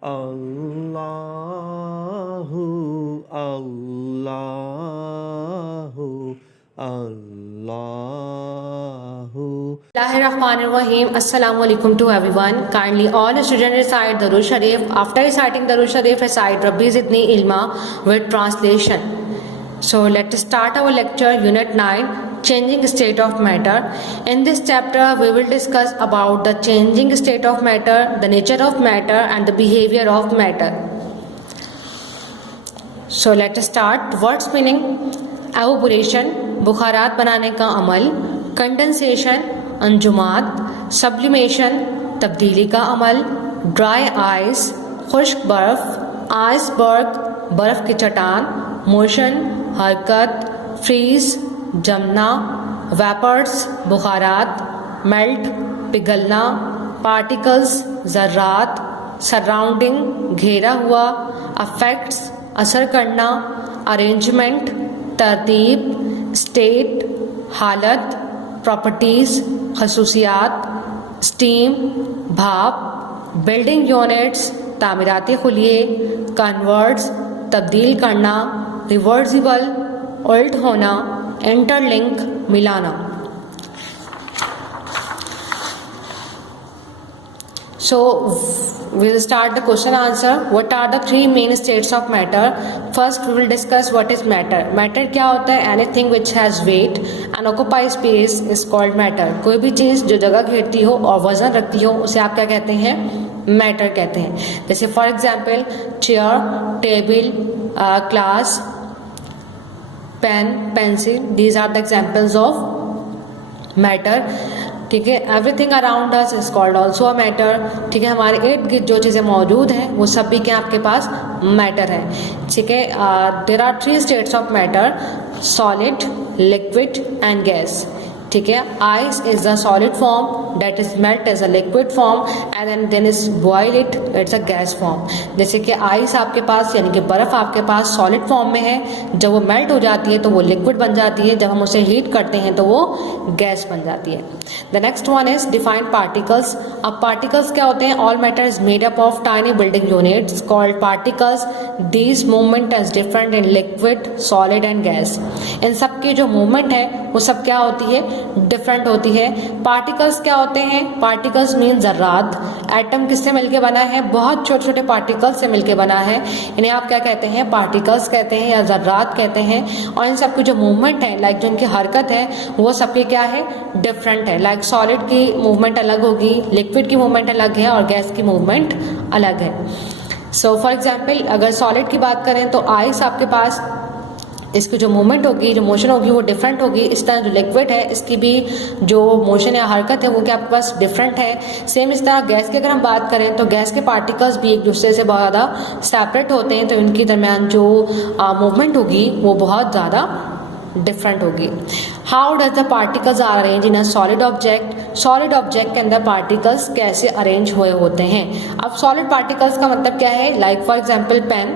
Allahu, Allahu, Allahu. Bismillahirrahmanirrahim. Assalamu alaikum to everyone. Kindly all students recite Darud Sharif. After reciting Darud Sharif, recite Rabbi Zidni Ilma with translation. So let's start our lecture, Unit 9, Changing State of Matter. In this chapter, we will discuss about the changing state of matter, the nature of matter and the behavior of matter. So let's start. Words meaning: evaporation, बुखारात बनाने का अमल, condensation, अंजुमात, sublimation, तब्दीली का अमल, dry ice, खुश्क बर्फ, iceberg, बर्फ की चट्टान, motion, हरकत, फ्रीज, जमना, वेपर्स, बुखारात, मेल्ट, पिघलना, पार्टिकल्स, ज़र्रात, सराउंडिंग, घेरा हुआ, अफेक्ट्स, असर करना, अरेंजमेंट, तरतीब, स्टेट, हालत, प्रॉपर्टीज़, खसूसियात, स्टीम, भाप, बिल्डिंग यूनिट्स, तामीराती खुलिये, कन्वर्ट्स, तब्दील करना, रिवर्सिबल, उल्ट होना, इंटरलिंक, मिलाना. So we'll start the question answer. What are the three main states of matter? First we will discuss what is matter. Matter क्या होता है? Anything which has weight and occupies space is called matter. कोई भी चीज़ जो जगह घेरती हो और वजन रखती हो उसे आप क्या कहते हैं? मैटर कहते हैं. जैसे for example chair, table, class, pen, pencil, these are the examples of matter. ठीक है. Everything around us is called also a matter. ठीक है. हमारे इर्द गिर्द जो चीज़ें मौजूद हैं वो सब भी क्या आपके पास मैटर है. ठीक है. There are three states of matter: solid, liquid and gas. ठीक है. Ice is the solid form, that is melt as a liquid form and then is boil it's a gas form. जैसे कि ice आपके पास यानी कि बर्फ़ आपके पास solid form में है, जब वो मेल्ट हो जाती है तो वो लिक्विड बन जाती है, जब हम उसे हीट करते हैं तो वो गैस बन जाती है. The next one is defined particles. अब पार्टिकल्स क्या होते हैं? All matter is made up of tiny building units called particles. These movement is different in liquid, solid and gas. इन सब की जो मूवमेंट है वो सब क्या होती है? डिफरेंट होती है. पार्टिकल्स क्या होते हैं? Particles mean ज़र्रात. एटम किससे मिलके बना है? बहुत छोटे छोटे पार्टिकल्स से मिलके बना है. इन्हें आप क्या कहते हैं? पार्टिकल्स कहते हैं या ज़र्रात कहते हैं. और इन सब की जो मूवमेंट है, लाइक जो इनकी हरकत है, वो सबकी क्या है? डिफरेंट है. लाइक सॉलिड की मूवमेंट अलग होगी, लिक्विड की मूवमेंट अलग है और गैस की मूवमेंट अलग है. सो फॉर एग्जाम्पल अगर सॉलिड की बात करें तो आइस आपके पास, इसकी जो मूवमेंट होगी, जो मोशन होगी वो डिफरेंट होगी. इस तरह जो लिक्विड है इसकी भी जो मोशन या हरकत है वो क्या आपके पास डिफरेंट है. सेम इस तरह गैस की अगर हम बात करें तो गैस के पार्टिकल्स भी एक दूसरे से बहुत ज़्यादा सेपरेट होते हैं, तो इनके दरमियान जो मूवमेंट होगी वो बहुत ज़्यादा डिफरेंट होगी. How does the particles are arrange in a solid object. Solid object के अंदर पार्टिकल्स कैसे अरेंज हुए होते हैं? अब सॉलिड पार्टिकल्स का मतलब क्या है? Like for example pen,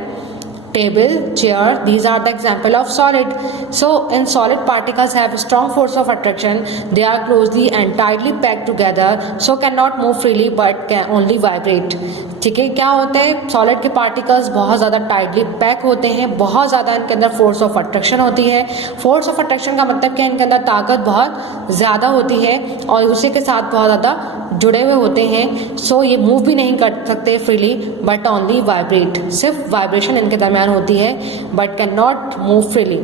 table, chair, these are the example of solid. So in solid particles have strong force of attraction. They are closely and tightly packed together, so cannot move freely but can only vibrate. ठीक है. क्या होते हैं? Solid के particles बहुत ज़्यादा tightly pack होते हैं, बहुत ज़्यादा इनके अंदर फोर्स ऑफ अट्रैक्शन होती है. फोर्स ऑफ अट्रैक्शन का मतलब क्या? इनके अंदर ताकत बहुत ज़्यादा होती है और उसी के साथ बहुत ज़्यादा जुड़े हुए होते हैं. सो ये मूव भी नहीं कर सकते फ्रीली बट ओनली वाइब्रेट. सिर्फ वाइब्रेशन इनके दरमियान होती है but can not move freely.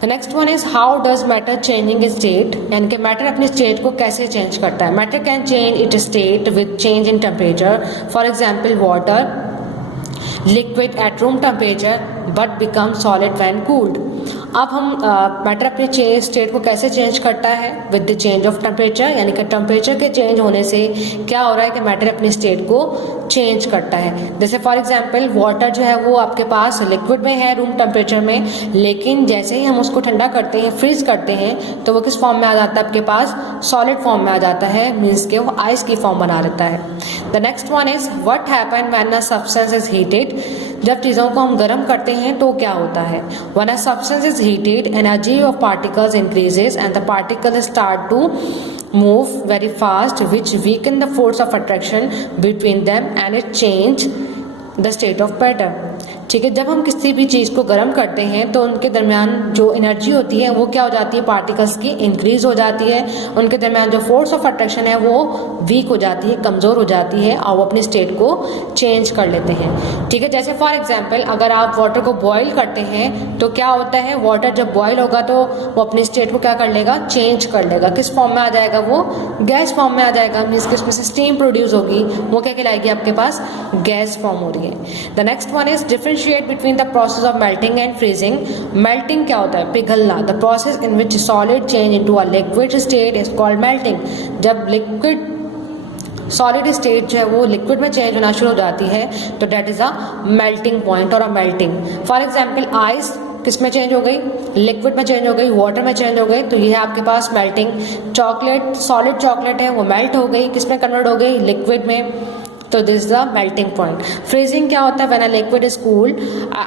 The next one is how does matter changing state. यानी कि मैटर अपनी स्टेट को कैसे चेंज करता है? Matter can change it state with change in temperature. For example water, liquid at room temperature but become solid when cooled. अब हम matter अपने स्टेट को कैसे चेंज करता है? With the change of temperature. यानी कि टेम्परेचर के चेंज होने से क्या हो रहा है कि मैटर अपनी स्टेट को चेंज करता है. जैसे फॉर एग्जांपल वाटर जो है वो आपके पास लिक्विड में है रूम टेम्परेचर में, लेकिन जैसे ही हम उसको ठंडा करते हैं, फ्रीज करते हैं, तो वो किस फॉर्म में आ जाता है? आपके पास सॉलिड फॉर्म में आ जाता है. मीन्स के वो आइस की फॉर्म बना रहता है. The next one is what happen when a substance is heated. जब चीज़ों को हम गर्म करते हैं तो क्या होता है? When a substance is heated, energy of particles increases and the particles start to move very fast, which weaken the force of attraction between them and it change the state of matter. ठीक है, जब हम किसी भी चीज़ को गर्म करते हैं तो उनके दरमियान जो एनर्जी होती है वो क्या हो जाती है, पार्टिकल्स की इंक्रीज हो जाती है, उनके दरमियान जो फोर्स ऑफ अट्रैक्शन है वो वीक हो जाती है, कमज़ोर हो जाती है और वो अपनी स्टेट को चेंज कर लेते हैं। ठीक है, जैसे फॉर एग्जांपल अगर आप वाटर को बॉईल करते हैं तो क्या होता है, वाटर जब बॉईल होगा तो वो अपनी स्टेट को क्या कर लेगा, चेंज कर लेगा। किस फॉर्म में आ जाएगा, वो गैस फॉर्म में आ जाएगा। मीन्स कि उसमें से स्टीम प्रोड्यूस होगी, वो क्या कहलाएगी, आपके पास गैस फॉर्म हो रही है। The next one is differentiate between the process of melting and freezing. Melting क्या होता है, पिघलना। The process in which solid change into a liquid state is called melting. जब लिक्विड सॉलिड स्टेट जो है वो लिक्विड में चेंज होना शुरू हो जाती है तो that is a melting point और a melting. For example ice किस में चेंज हो गई, लिक्विड में चेंज हो गई, वाटर में चेंज हो गई, तो ये है आपके पास मेल्टिंग। चॉकलेट, सॉलिड चॉकलेट है वो मेल्ट हो गई, किस में कन्वर्ट हो गई, लिक्विड में, तो this is the melting point. Freezing क्या होता है, when a liquid is cooled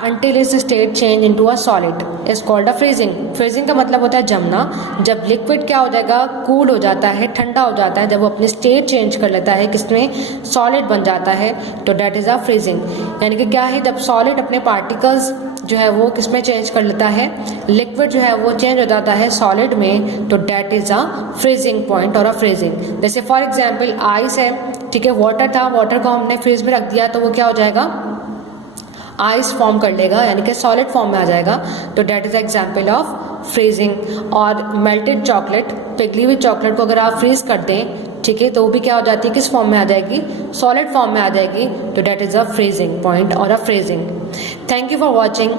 until it's state change into a solid is called a freezing. Freezing का मतलब होता है जमना। जब लिक्विड क्या हो जाएगा, कूल हो जाता है, ठंडा हो जाता है, जब वो अपनी स्टेट चेंज कर लेता है, किसमें, सॉलिड बन जाता है, तो डेट इज अ फ्रीजिंग। यानी कि क्या है, जब सॉलिड अपने पार्टिकल्स जो है वो किस में चेंज कर लेता है, लिक्विड जो है वो चेंज हो जाता है सॉलिड में, तो that is a freezing point और अ फ्रीजिंग। जैसे फॉर एग्जांपल आइस है, ठीक है, वाटर था, वाटर को हमने फ्रीज में रख दिया तो वो क्या हो जाएगा, आइस फॉर्म कर लेगा, यानी कि सॉलिड फॉर्म में आ जाएगा, तो that is example of freezing. और मेल्टेड चॉकलेट, पिघली हुई चॉकलेट को अगर आप फ्रीज कर दें, ठीक है, तो वो भी क्या हो जाती है, किस फॉर्म में आ जाएगी, सॉलिड फॉर्म में आ जाएगी, तो that is a freezing point और a freezing. Thank you for watching.